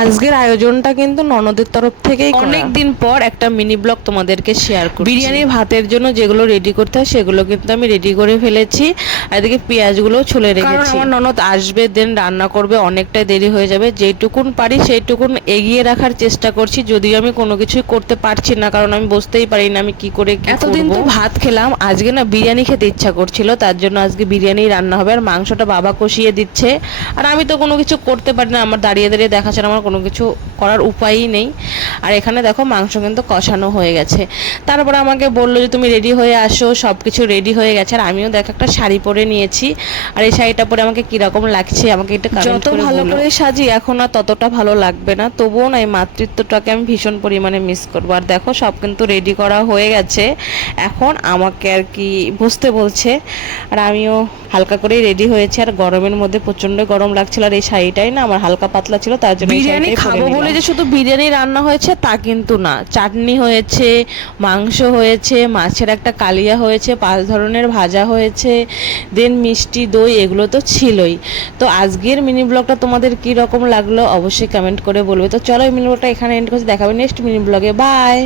আজকের আয়োজনটা কিন্তু ননদের তরফ থেকেই অনেক দিন পর একটা মিনি ব্লগ তোমাদেরকে শেয়ার করছি। বিরিয়ানি ভাতের জন্য যেগুলো রেডি করতে হয় সেগুলো কিন্তু আমি রেডি করে ফেলেছি। আর এদিকে পেঁয়াজগুলো ছুলে রেখেছি। আমার ননদ আসবে, দেন রান্না করবে, অনেকটাই দেরি হয়ে যাবে। যেটুকুন পারি সেইটুকুন এগিয়ে রাখার চেষ্টা করছি, যদিও আমি কোনো কিছুই করতে পারছি না, কারণ আমি বুঝতেই পারি না আমি কি করে এতদিন তো ভাত খেলাম, আজকে না বিরিয়ানি খেতে ইচ্ছা করছিল, তার জন্য আজকে বিরিয়ানি রান্না হবে। আর মাংসটা বাবা কষিয়ে দিচ্ছে, আর আমি তো কোনো কিছু করতে পারি না, আমার দাঁড়িয়ে দাঁড়িয়ে দেখা ছাড়া আমার কোনো কিছু করার উপায়ই নেই। আর এখানে দেখো মাংস কিন্তু কষানো হয়ে গেছে। তারপরে আমাকে বললো যে তুমি রেডি হয়ে আসো, সব কিছু রেডি হয়ে গেছে। আর আমিও দেখো একটা শাড়ি পরে নিয়েছি, আর এই শাড়িটা পরে আমাকে কীরকম লাগছে আমাকে এটা যত ভালো করে সাজি এখন আর ততটা ভালো লাগবে না, তবুও না এই মাতৃত্বটাকে আমি ভীষণ পরিমাণে মিস করবো। আর দেখো সব কিন্তু রেডি করা হয়ে গেছে, এখন আমাকে আর কি বসতে বলছে। আর আমিও হালকা করেই রেডি হয়েছে, আর গরমের মধ্যে প্রচণ্ড গরম লাগছিল। আর এই শাড়িটাই না আমার হালকা পাতলা ছিল, তার জন্য বিরিয়ানি খাবো বলে যে শুধু বিরিয়ানি রান্না হয়েছে তা কিন্তু না, চাটনি হয়েছে, মাংস হয়েছে, মাছের একটা কালিয়া হয়েছে, 5 ধরনের ভাজা হয়েছে, দেন মিষ্টি দই, এগুলো তো ছিলই। তো আজকের মিনি ব্লগটা তোমাদের কী রকম লাগলো অবশ্যই কমেন্ট করে বলবে। তো চলো এই মিনি ব্লগটা এখানে এন্ড করছি, দেখাবে নেক্সট মিনি ব্লগে। বাই।